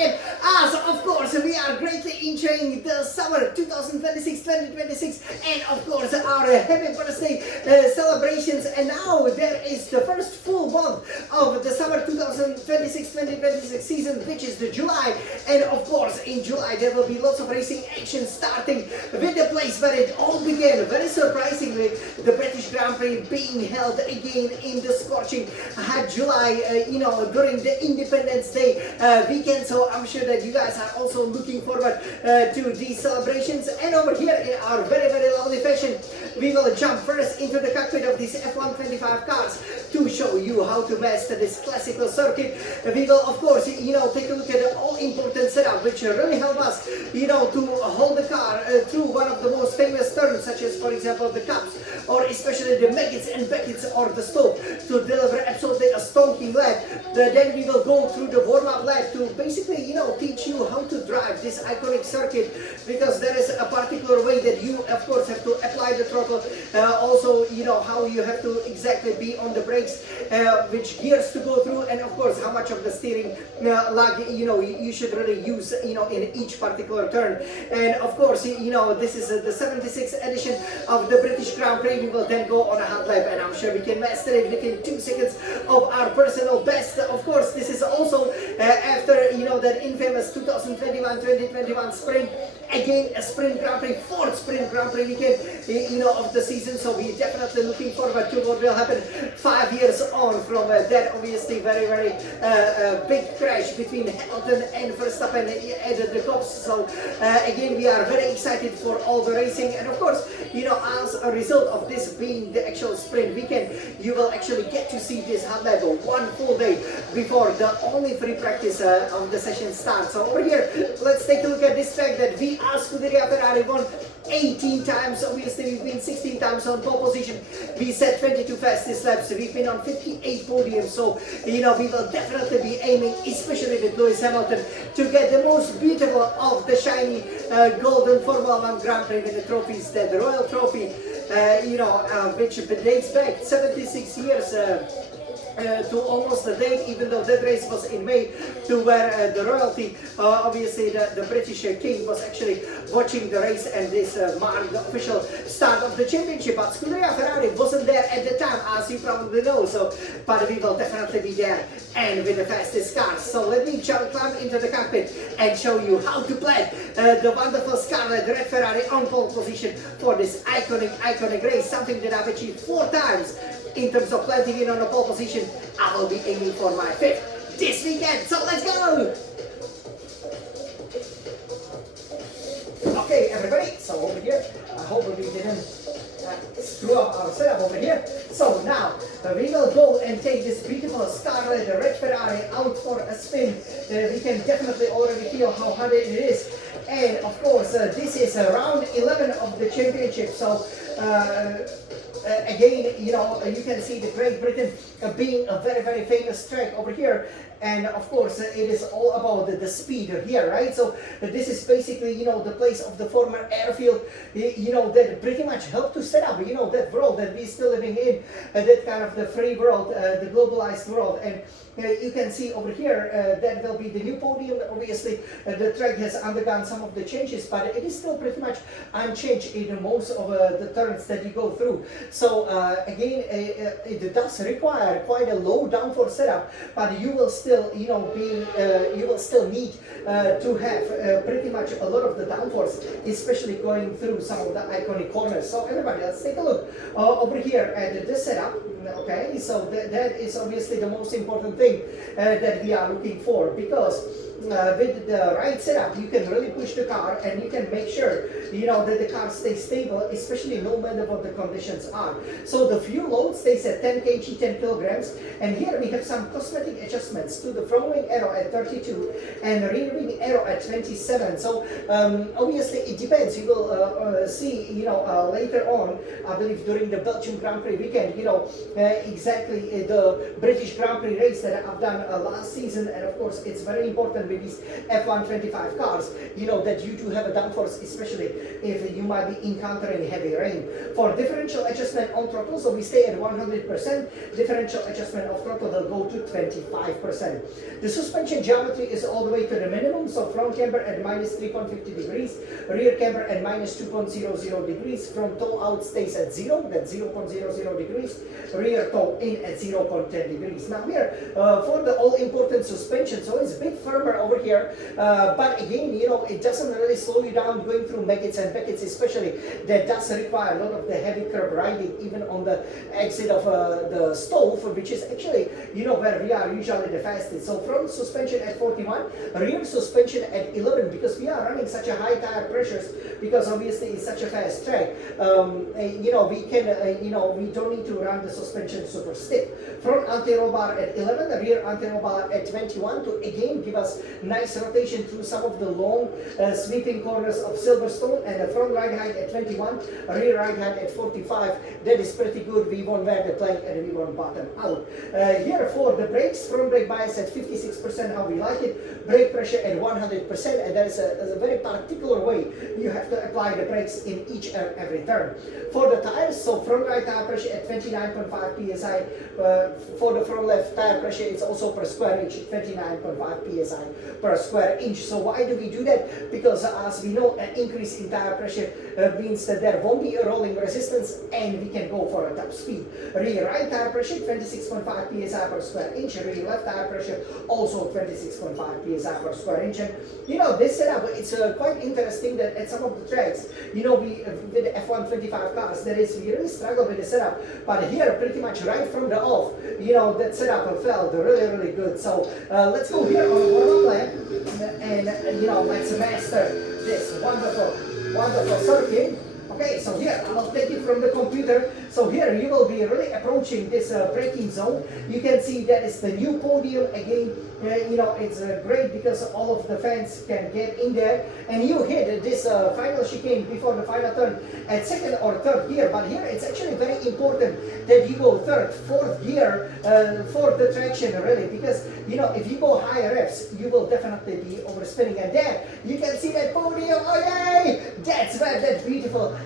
Brilliant. As of course, we are greatly enjoying the summer 2026-2026 and of course our happy birthday celebrations. And now there is the first full month of the summer 2026-2026 season, which is the July. And of course, in July there will be lots of racing action, starting with the place where it all began. Very surprisingly, the British Grand Prix being held again in the scorching hot July, during the Independence Day weekend. So I'm sure that you guys are also looking forward to these celebrations. And over here in our very, very lovely fashion, we will jump first into the cockpit of these F125 cars to show you how to master this classical circuit. We will of course, take a look at the all-important setup, which really help us, to hold the car through one of the most famous turns, such as, for example, the cups, or especially the Meggetts and Beckett's or the Stoke, to deliver absolutely a stonking lap. Then we will go through the warm-up lap to basically, teach you how to drive this iconic circuit, because there is a particular way that you, of course, have to apply the throttle. Also, how you have to exactly be on the brakes, which gears to go through, and of course, how much of the steering lag, you should really use, in each particular turn. And of course, this is the 76th edition of the British Grand Prix. We will then go on a hot lap, and I'm sure we can master it within 2 seconds of our personal best. Of course, this is also after, that infamous 2021-2021 spring. Again, a sprint Grand Prix, fourth sprint Grand Prix weekend, of the season. So we're definitely looking forward to what will happen 5 years on from that obviously very, very big crash between Hamilton and Verstappen at the Cops. So again, we are very excited for all the racing. And of course, as a result of this being the actual sprint weekend, you will actually get to see this hot lap one full day before the only free practice of the session starts. So over here, let's take a look at this track that we as Scuderia Ferrari won 18 times. Obviously, we've been 16 times on pole position. We set 22 fastest laps. We've been on 58 podiums. So, we will definitely be aiming, especially with Lewis Hamilton, to get the most beautiful of the shiny golden Formula 1 Grand Prix with the trophies, the Royal Trophy, which dates back 76 years. To almost the date, even though that race was in May, to where the royalty, obviously the British king, was actually watching the race, and this marked the official start of the championship. But Scuderia Ferrari wasn't there at the time, as you probably know, but we will definitely be there, and with the fastest cars. So let me climb into the cockpit and show you how to plan the wonderful Scarlet Red Ferrari on pole position for this iconic race, something that I've achieved 4 times. In terms of planting in on a pole position, I will be aiming for my 5th this weekend. So let's go! Okay, everybody. So over here, I hope we didn't screw up our setup over here. So now we will go and take this beautiful Scarlet Red Ferrari out for a spin. We can definitely already feel how hard it is. And of course, this is round 11 of the championship. So again, you can see the Great Britain being a very, very famous track over here. And of course, it is all about the speed here, right? So this is basically, the place of the former airfield, that pretty much helped to set up, that world that we're still living in, that kind of the free world, the globalized world. And you can see over here, that will be the new podium. Obviously, the track has undergone some of the changes, but it is still pretty much unchanged in most of the turns that you go through. So again, it does require quite a low downforce setup, but you will still, you will still need to have pretty much a lot of the downforce, especially going through some of the iconic corners. So everybody, let's take a look over here at this setup. Okay, so that is obviously the most important thing that we are looking for, because with the right setup, you can really push the car, and you can make sure, that the car stays stable, especially no matter what the conditions are. So the fuel load stays at 10 kg, 10 kilograms, and here we have some cosmetic adjustments to the front wing arrow at 32 and rear wing arrow at 27. So obviously it depends. You will see, later on, I believe during the Belgium Grand Prix weekend, exactly the British Grand Prix race that I've done last season. And of course, it's very important with these F125 cars, that you do have a downforce, especially if you might be encountering heavy rain. For differential adjustment, adjustment on throttle, so we stay at 100%. Differential adjustment of throttle will go to 25%. The suspension geometry is all the way to the minimum, so front camber at minus 3.50 degrees, rear camber at minus 2.00 degrees, front toe out stays at 0, that's 0.00 degrees, rear toe in at 0.10 degrees. Now here, for the all-important suspension, so it's a bit firmer over here, but again, you know, it doesn't really slow you down going through Meggetts and Becketts, especially. That does require a lot of the heavy curb riding, even on the exit of the stove, which is actually, you know, where we are usually the fastest. So front suspension at 41, rear suspension at 11, because we are running such a high tire pressures, because obviously it's such a fast track. You know, we can, you know, we don't need to run the suspension super stiff. Front anti-roll bar at 11, the rear anti-roll bar at 21 to again give us nice rotation through some of the long sweeping corners of Silverstone, and the front ride height at 21, rear ride height at 45. That is pretty good. We won't wear the plank and we won't bottom out. Here for the brakes, front brake bias at 56%, how we like it, brake pressure at 100%, and that is a very particular way you have to apply the brakes in each and every turn. For the tires, so front right tire pressure at 29.5 psi, for the front left tire pressure it's also per square inch, 29.5 psi per square inch. So why do we do that? Because as we know, an increase in tire pressure means that there won't be a rolling resistance and we can go for a top speed. Rear right tire pressure 26.5 psi per square inch, rear left tire pressure also 26.5 psi per square inch. And you know, this setup, it's quite interesting that at some of the tracks, you know, we with the F125 cars, we really struggle with the setup, but here pretty much right from the off, you know, that setup felt really good. So let's go here on warm-up lap and you know, let's master this wonderful circuit. Okay, so here I will take it from the computer. So here you will be really approaching this braking zone. You can see that it's the new podium again. You know, it's great because all of the fans can get in there, and you hit this final chicane before the final turn at second or third gear. But here it's actually very important that you go third, fourth gear for the traction, really, because you know, if you go higher revs, you will definitely be overspinning. And there you can see that podium. Oh yay! That's where that beautiful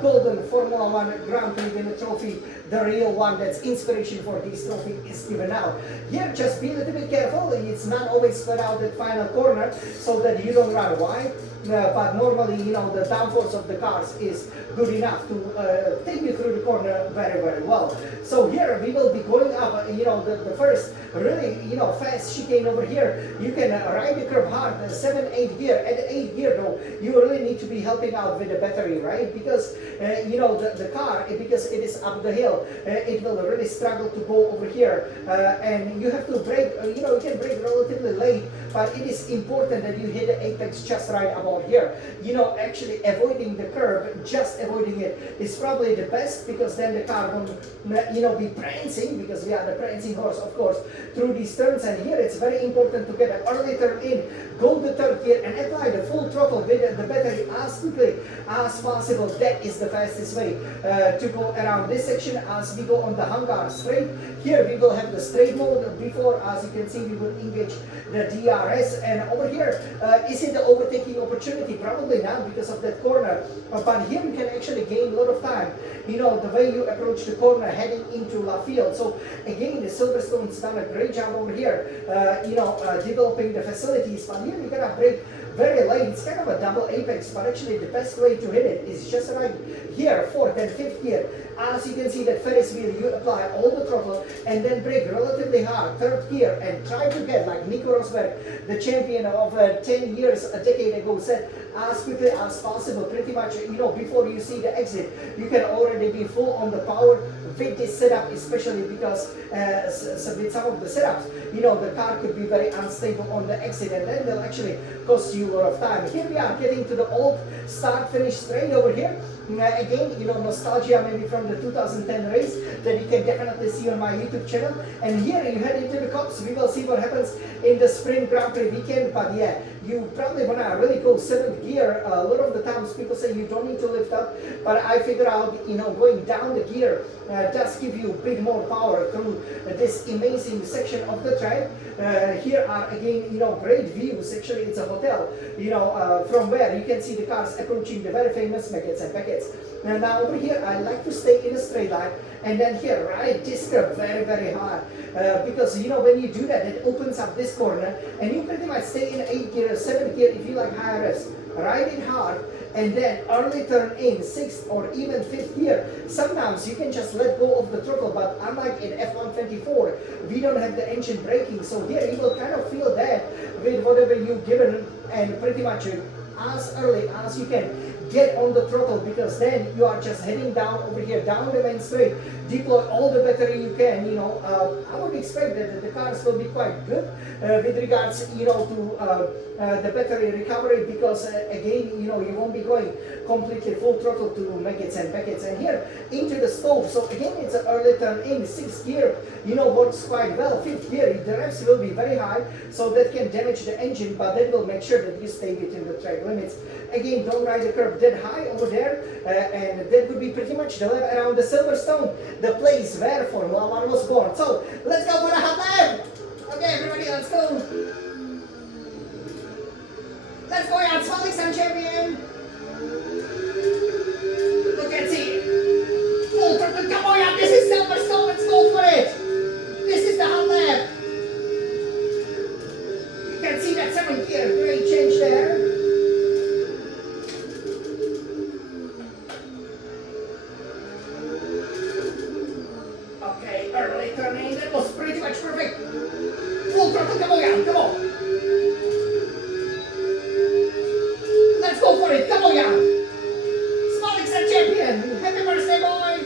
golden Formula 1 Grand Prix winner trophy, the real one that's inspiration for this trophy, is given out. Here, just be a little bit careful. It's not always spread out that final corner so that you don't run wide. But normally, you know, the downforce of the cars is good enough to take you through the corner very well. So here we will be going up, you know, the first really, you know, fast chicane over here. You can ride the curb hard, 7, 8 gear. At 8 gear though, you really need to be helping out with the battery, right? Because, you know, the car, because it is up the hill, it will really struggle to go over here. And you have to brake, you know, you can brake relatively late, but it is important that you hit the apex just right about here. You know, actually avoiding the curb, just avoiding it is probably the best, because then the car won't, you know, be prancing, because we are the prancing horse, of course, through these turns. And here it's very important to get an early turn in, go to third gear and apply the full throttle with the battery as quickly as possible. That is the fastest way to go around this section. As we go on the hangar straight, here we will have the straight mode. Before, as you can see, we will engage the DRS, and over here, is it the overtaking opportunity? Probably not, because of that corner, but here you can actually gain a lot of time, you know, the way you approach the corner heading into Lafayette. So again, the Silverstone's done a great job over here, you know, developing the facilities. But here you gotta brake very late. It's kind of a double apex, but actually the best way to hit it is just right here, fourth and fifth gear. As you can see, that Ferris wheel, you apply all the throttle and then brake relatively hard, third gear, and try to get, like Nico Rosberg, the champion of 10 years, a decade ago, said, as quickly as possible. Pretty much, you know, before you see the exit, you can already be full on the power with this setup, especially because with some of the setups, you know, the car could be very unstable on the exit, and then they'll actually cost you a lot of time. Here we are getting to the old start-finish straight over here. Again, you know, nostalgia maybe from the 2010 race that you can definitely see on my YouTube channel. And here you head into the cups. We will see what happens in the Sprint Grand Prix weekend. But yeah, you probably want to really go 7th gear. A lot of the times people say you don't need to lift up, but I figure out, you know, going down the gear does give you a bit more power through this amazing section of the track. Here are again, you know, great views. Actually, it's a hotel from where you can see the cars approaching the very famous Maggots and Beckett's. And now over here, I like to stay in a straight line, and then here, right, this curve very, very hard, because when you do that, it opens up this corner, and you pretty much stay in 8th gear, 7th gear if you like higher revs. Ride it hard, and then early turn in 6th or even 5th gear. Sometimes you can just let go of the throttle, but unlike in F124, we don't have the engine braking, so here you will kind of feel that with whatever you've given, and pretty much as early as you can get on the throttle, because then you are just heading down over here, down the main straight, deploy all the battery you can. I would expect that the cars will be quite good with regards, to the battery recovery, because again, you won't be going completely full throttle to Maggots and Beckett's. And here into the stove, so again, it's an early turn in 6th gear, works quite well. 5th gear, the revs will be very high, so that can damage the engine, but that will make sure that you stay within the track limits. Again, don't ride the curve that high over there, and that would be pretty much the lap around the Silverstone, the place where Formula 1 was born. So let's go for the hot lap. Okay, everybody, let's go. Let's go, yeah, Svalixan champion. Look at it. Full throttle, come on, yeah, this is Silverstone, let's go for it. This is the hot lap. You can see that 7th gear, great change there. Early turning, that was pretty much perfect. Full throttle, come on, yeah, come on. Let's go for it, come on, yeah. Svalixan champion, happy birthday, boy.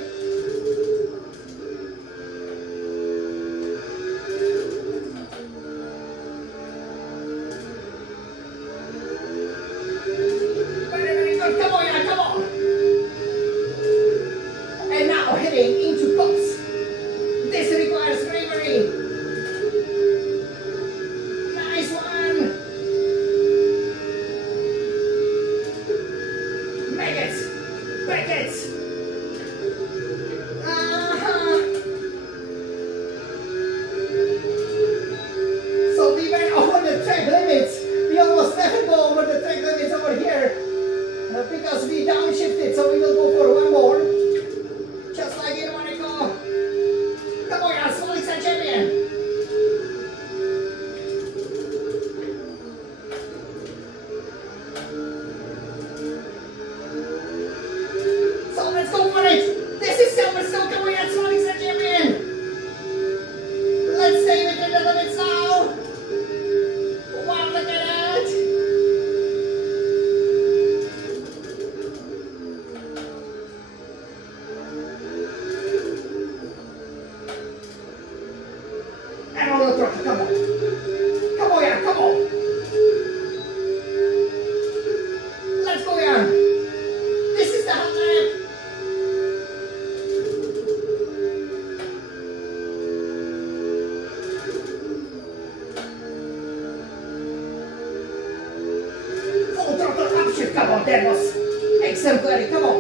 Very, very good, come on, yeah, come on. And now heading into Pops. This requires bravery. Nice one. Maggots, Beckett's. So we went over the track limits. We almost never go over the track limits over here because we downshifted. So we will go for one more. Just like in Monaco. Come on, yeah, Svalixan champion. So let's go for it. This is Silverstone. Come on, yeah, Svalixan champion. Let's stay within the limits now. Wow, look at that. And on the throttle, come on. Come on, yeah, come on. Let's go, yeah. This is the hot lap. Full throttle upshift, come on, that was exemplary, come on.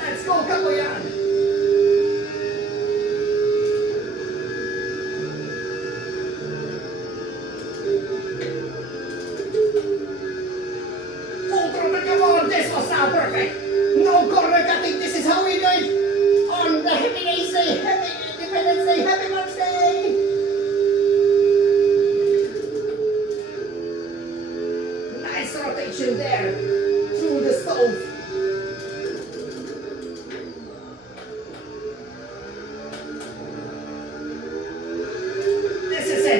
Let's go, come on, yeah. Full throttle, come on, this was now perfect. No corner cutting, this is how we do it on the Happy Days Day, Happy Independence Day, Happy Birthday. Nice rotation there through the stove.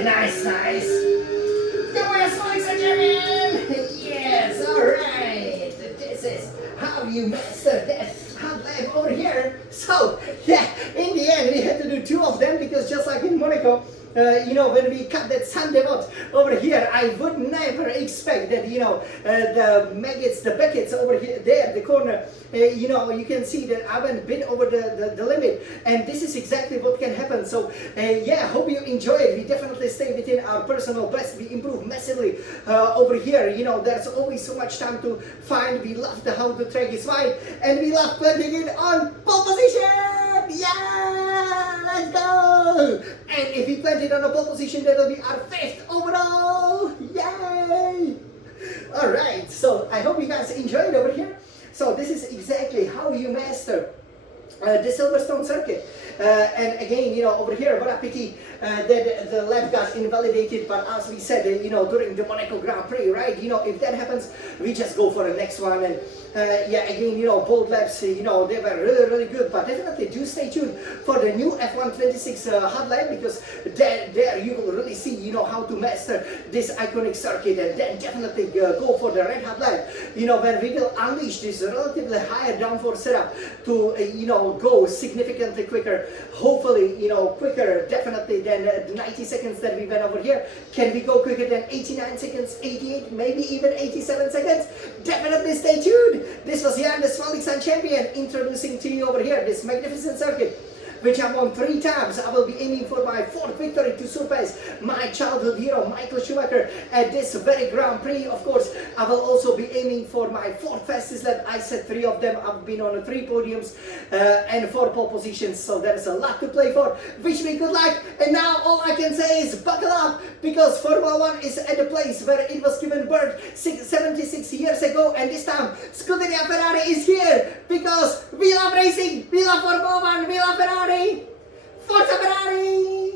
Nice, nice. Come on, Svalixan champion. Yes, all right. This is how you master that hot lap over here. So, yeah, in the end, we had to do 2 of them because just like in Monaco, when we cut that Sunday out over here, I would never expect that, the Maggots, the Beckett's over here, there, the corner, you can see that I went a bit over the limit, and this is exactly what can happen. So, yeah, hope you enjoy it. We definitely stay within our personal best. We improve massively over here. There's always so much time to find. We love how the track is wide, and we love putting it on pole position. Yeah, let's go! And if we planted on a pole position, that will be our 5th overall. Yay! Alright, so I hope you guys enjoyed over here. So this is exactly how you master the Silverstone circuit. And again, you know, over here, what a pity that the lap got invalidated, but as we said, you know, during the Monaco Grand Prix, right? You know, if that happens, we just go for the next one. And yeah, again, you know, both laps, you know, they were really, really good, but definitely do stay tuned for the new F1 26 hot lap, because there you will really see, you know, how to master this iconic circuit, and then definitely go for the red hot lap, you know, when we will unleash this relatively higher downforce setup to, you know, go significantly quicker, hopefully, you know, quicker definitely than the 90 seconds that we went over here. Can we go quicker than 89 seconds, 88, maybe even 87 seconds? Definitely stay tuned. This was Jan, the Svalixan champion, introducing to you over here this magnificent circuit, which I won 3 times. I will be aiming for my 4th victory to surpass my childhood hero Michael Schumacher at this very Grand Prix. Of course, I will also be aiming for my 4th fastest lap. I said 3 of them. I've been on 3 podiums and 4 pole positions, so there is a lot to play for. Wish me good luck, and now all I can say is buckle up, because Formula 1 is at the place where it was given birth 76 years ago, and this time Scuderia Ferrari is here, because we love racing, we love Formula 1, we love Ferrari. Forza Ferrari!